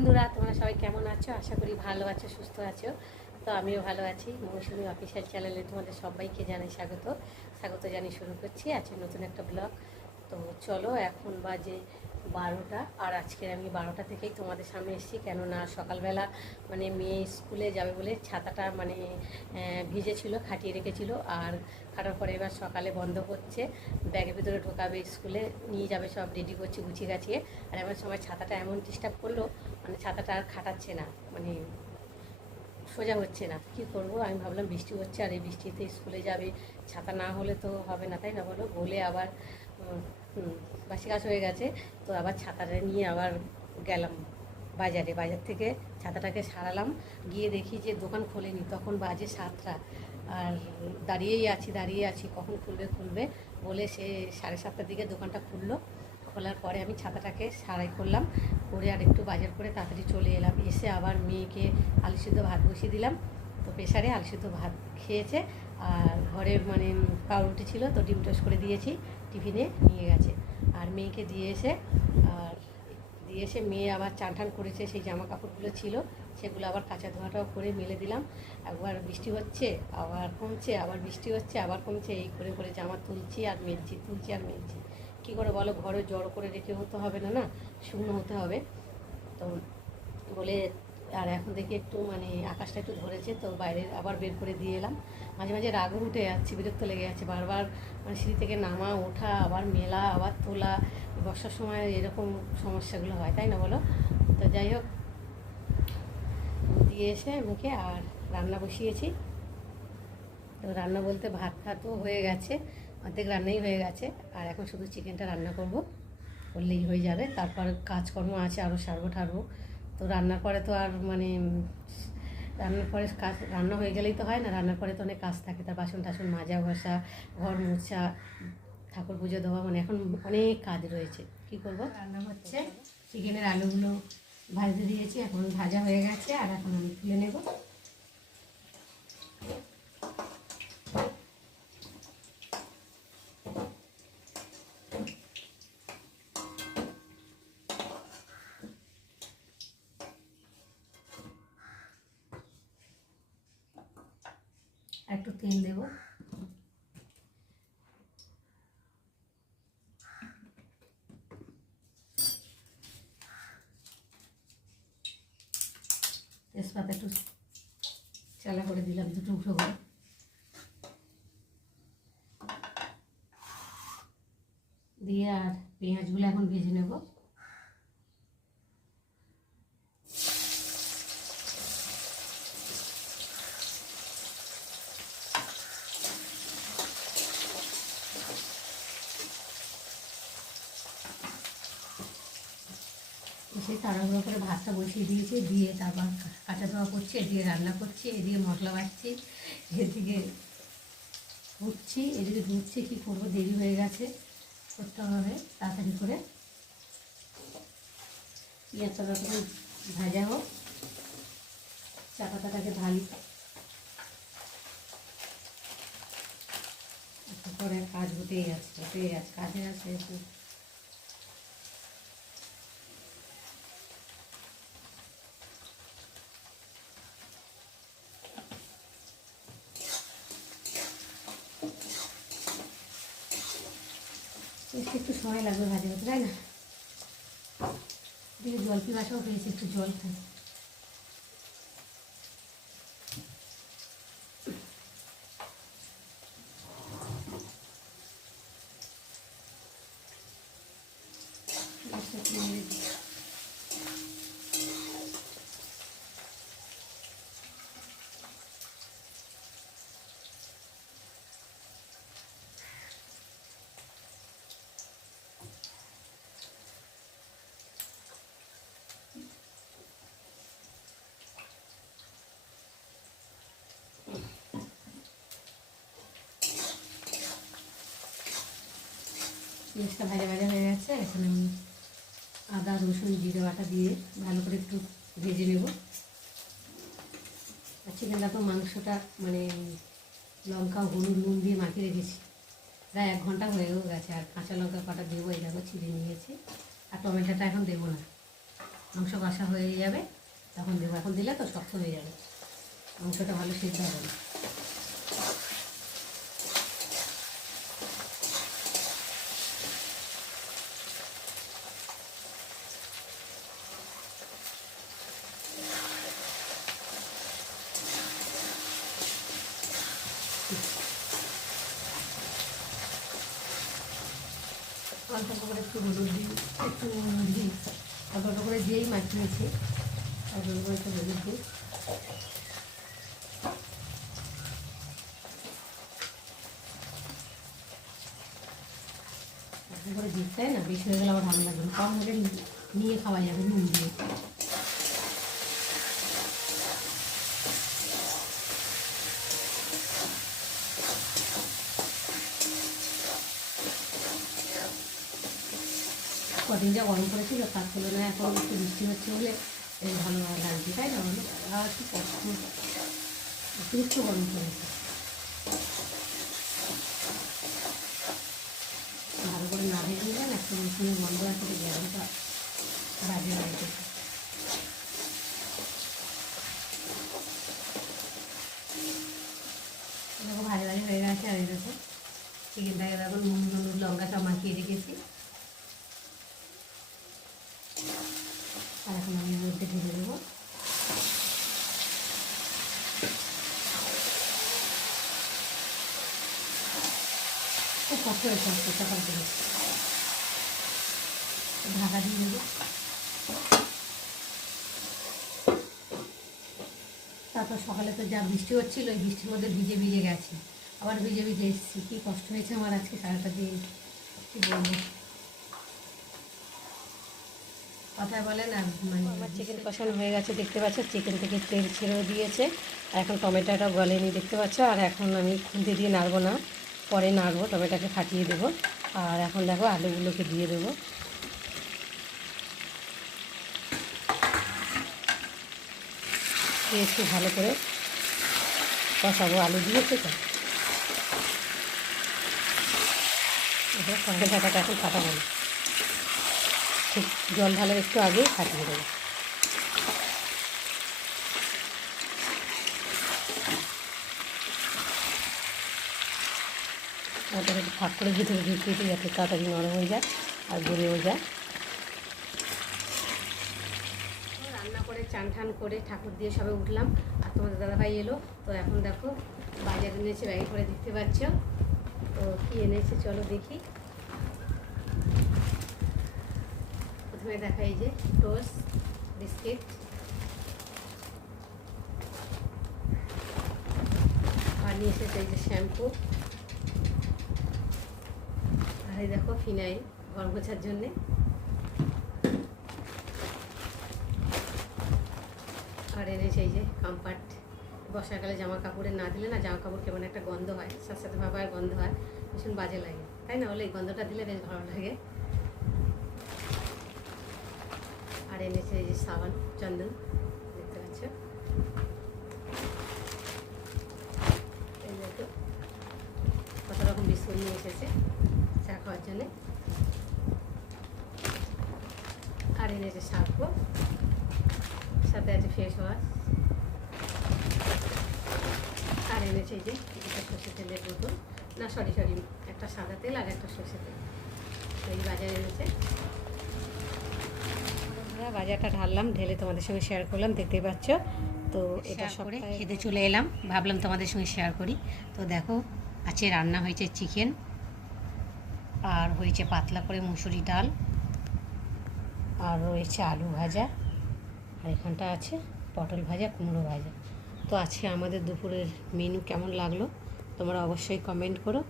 বন্ধুরা, তোমরা সবাই কেমন আছো? আশা করি ভালো আছো, সুস্থ আছো। তো আমিও ভালো আছি। মৌসুমি অফিসিয়াল চ্যানেলে তোমাদের সবাইকে জানাই স্বাগত। স্বাগত জানিয়ে শুরু করছি। আজকে নতুন একটা ব্লগ। তো চলো, এখন বাজে বারোটা। আর আজকে আমি বারোটা থেকেই তোমাদের সামনে এসেছি। কেননা সকালবেলা মানে মেয়ে স্কুলে যাবে বলে ছাতাটা মানে ভিজেছিল, খাটিয়ে রেখেছিল। আর খাটার পরে এবার সকালে বন্ধ করছে ব্যাগের ভিতরে ঢোকাবে স্কুলে, নিয়ে যাবে সব রেডি করছে গুছিয়ে গাছিয়ে। আর এমন সময় ছাতাটা এমন ডিস্টার্ব করল মানে ছাতাটা আর খাটাচ্ছে না মানে সোজা হচ্ছে না। কি করব? আমি ভাবলাম বৃষ্টি হচ্ছে, আর এই বৃষ্টিতে স্কুলে যাবে, ছাতা না হলে তো হবে না, তাই না বলো? বলে আবার বাসি কাজ হয়ে গেছে। তো আবার ছাতাটা নিয়ে আবার গেলাম বাজারে। বাজার থেকে ছাতাটাকে সারালাম। গিয়ে দেখি যে দোকান খোলেনি। তখন বাজে সাতটা। আর দাঁড়িয়েই আছি দাঁড়িয়ে আছি। কখন খুলবে খুলবে বলে সে সাড়ে সাতটার দিকে দোকানটা খুললো। খোলার পরে আমি ছাতাটাকে সারাই করলাম। করে আর একটু বাজার করে তাড়াতাড়ি চলে এলাম। এসে আবার মেয়েকে আলু সিদ্ধ ভাত বসিয়ে দিলাম। তো প্রেশারে আলু সিদ্ধ ভাত খেয়েছে। আর ঘরে মানে পাউরুটি ছিল তো ডিম টোস্ট করে দিয়েছি, টিফিনে নিয়ে গেছে। আর মেয়েকে দিয়ে এসে, আর দিয়ে এসে মেয়ে আবার চান টান করেছে, সেই জামা কাপড়গুলো ছিল, সেগুলো আবার কাঁচা ধোয়াটাও করে মেলে দিলাম। একবার বৃষ্টি হচ্ছে, আবার কমছে, আবার বৃষ্টি হচ্ছে, আবার কমছে, এই করে করে জামা তুলছি আর মেলছি, তুলছি আর মেলছি। কী করে বলো ঘরে জড়ো করে রেখে হতে হবে না না? শুকনো হতে হবে। তো বলে আর এখন দেখি একটু মানে আকাশটা একটু ধরেছে, তো বাইরে আবার বের করে দিয়ে এলাম। মাঝে মাঝে রাগও উঠে যাচ্ছে, বিরক্ত লেগে যাচ্ছে। বারবার মানে সিঁড়ি থেকে নামা, ওঠা, আবার মেলা, আবার তোলা, বর্ষার সময় এরকম সমস্যাগুলো হয়, তাই না বলো? তো যাই হোক, দিয়ে এসে মুখে আর রান্না বসিয়েছি। তো রান্না বলতে ভাত ভাতও হয়ে গেছে, অর্ধেক রান্নাই হয়ে গেছে। আর এখন শুধু চিকেনটা রান্না করব, করলেই হয়ে যাবে। তারপর কাজকর্ম আছে আরও সারবো, ঠারবো। তো রান্নার পরে তো আর মানে রান্নার পরে কাজ, রান্না হয়ে গেলেই তো হয় না রান্নার পরে তো অনেক কাজ থাকে, তার বাসন টাসন মাজা, ঘষা, ঘর মোছা, ঠাকুর পুজো দেওয়া মানে এখন অনেক কাজ রয়েছে। কি করব? রান্না হচ্ছে, চিকেনের আলুগুলো ভাজতে দিয়েছি, এখন ভাজা হয়ে গেছে, আর এখন আমি তুলে নেব। একটু তেল দেবো। তেজপাতা একটু চালা করে দিলাম দুটো উঠো করে দিয়ে আর পেঁয়াজগুলো এখন ভেজে নেব। সেই তাড়াহুড়ো করে ভাতটা বসিয়ে দিয়েছি, দিয়ে তারপর কাঁচা ধোয়া করছি, এদিকে রান্না করছি, এদিকে মশলা বাটছি, এদিকে উঠছি এদিকে ধুচ্ছি, কী করব, দেরি হয়ে গেছে, করতে হবে, তাড়াতাড়ি করে। পেঁয়াজটা যখন ভাজা হোক, চা পাতাটাকে ঢালি। পরে কাজ হতেই আছে হতেই আছে, কাজে আছে একটু সময় লাগবে ভাজি হতে তাই না? জল পিপাসাও পেয়েছি একটু জল খাই গ্যাসটা একটু নেড়ে দিই। পেঁয়াজটা ভাজা ভাজা হয়ে গেছে, এখন আমি আদা, রসুন, জিরে বাটা দিয়ে ভালো করে একটু ভেজে নেব। আর চিকেনটা তো মাংসটা মানে লঙ্কা, হলুদ, নুন দিয়ে মাখিয়ে রেখেছি। প্রায় এক ঘণ্টা হয়েও গেছে, আর কাঁচা লঙ্কা কটা দেবো এই দেখো, ছিঁড়ে নিয়েছি। আর টমেটোটা এখন দেবো না। মাংস কষা হয়ে যাবে, তখন দেবো। এখন দিলে তো শক্ত হয়ে যাবে। মাংসটা ভালো সিদ্ধ হবে না। অল্প করে একটু হলুদ দিই, একটু নুন দিই। অল্প অল্প করে দিয়েই মাখিয়েছি অল্প অল্প করে একটু হলুদ দিই। করে দিই, তাই না? বেশি হয়ে গেলে আমার ভালো লাগবে কম করে নিয়ে খাওয়া যাবে নুন দিয়ে। কদিন যা গরম পড়েছিল, তার তুলনায় এখন একটু বৃষ্টি হচ্ছে বলে ভালো লাগছে, তাই না? বলো আর একটু কষ্ট। অতিরিক্ত গরম পড়েছে। ভালো করে না ভেজে নিলে না একটু রসুনের গন্ধ আছে গরমটা বাজে দেখো ভারী ভারী হয়ে গেছে আর দেখো, চিকেনটাকে দেখো নুন লঙ্কা সব মাখিয়ে রেখেছি। আর এখন আমি মধ্যে ঢেলে দেবো। খুব কষ্ট হয়েছে সকাল থেকে ঢাকা দিয়ে দেবো। তারপর সকালে তো যা বৃষ্টি হচ্ছিল ওই বৃষ্টির মধ্যে ভিজে ভিজে গেছে। আবার ভিজে ভিজে এসেছি। কী কষ্ট হয়েছে আমার আজকে সারাটা দিন। কী বলব? কথায় বলে না মানে আমার চিকেন কষানো হয়ে গেছে, দেখতে পাচ্ছ? চিকেন থেকে তেল ছেড়েও দিয়েছে। আর এখন টমেটোটা গলেনি, দেখতে পাচ্ছ? আর এখন আমি খুন্তি দিয়ে নাড়বো না, পরে নাড়বো, টমেটোকে ফাটিয়ে দেবো। আর এখন দেখো, আলুগুলোকে দিয়ে দেবো। একটু ভালো করে কষাবো আলু দিয়েছে তো টমেটোটা এখন ফাটাবো। না ঠিক, জল ঢালার একটু আগেই ফাটিয়ে দেবো। ওটা একটু ফাঁক করে ভিতরে ঢুকিয়ে দিই যাতে তাড়াতাড়ি নরম হয়ে যায় আর গড়েও যায়। রান্না করে, চান ঠান করে ঠাকুর দিয়ে সবে উঠলাম। আর তোমাদের দাদাভাই এলো। তো এখন দেখো, বাজার এনেছে, ব্যাগে করে দেখতে পাচ্ছ। তো কী এনেছে, চলো দেখি। প্রথমে দেখা এই যে টোস্ট বিস্কিট আর নিয়ে এসেছে এই যে শ্যাম্পু আর এই দেখো ফিনাইল ঘর গোছার জন্যে। আর এনেছে এই যে কম্পার্ট বর্ষাকালে জামা কাপড়ে না দিলে না জামা কাপড় কেমন একটা গন্ধ হয়, সাথে সাথে ভাবে গন্ধ হয়, ভীষণ বাজে লাগে। তাই না? হলে এই গন্ধটা দিলে বেশ ভালো লাগে। আর এনেছে এই যে সাবান, চন্দন, দেখতে পাচ্ছ? কত রকম বিস্কুট নিয়ে এসেছে চা খাওয়ার জন্যে। আর এনেছে শ্যাম্পু সাথে আছে ফেস ওয়াশ আর এনেছে এই যে একটা সর্ষে তেলের বোতল। না সরি সরি একটা সাদা তেল আর একটা সর্ষে তেল। এই বাজারে এনেছে আমরা বাজারটা ঢাললাম ঢেলে তোমাদের সঙ্গে শেয়ার করলাম দেখতেই পাচ্ছ। তো এটা সব খেতে চলে এলাম ভাবলাম তোমাদের সঙ্গে শেয়ার করি। তো দেখো আছে রান্না হয়েছে চিকেন আর হয়েছে পাতলা করে মুসুরি ডাল আর রয়েছে আলু ভাজা। আর এখানটা আছে পটল ভাজা কুমড়ো ভাজা। তো আজকে আমাদের দুপুরের মেনু কেমন লাগল তোমরা অবশ্যই কমেন্ট করো।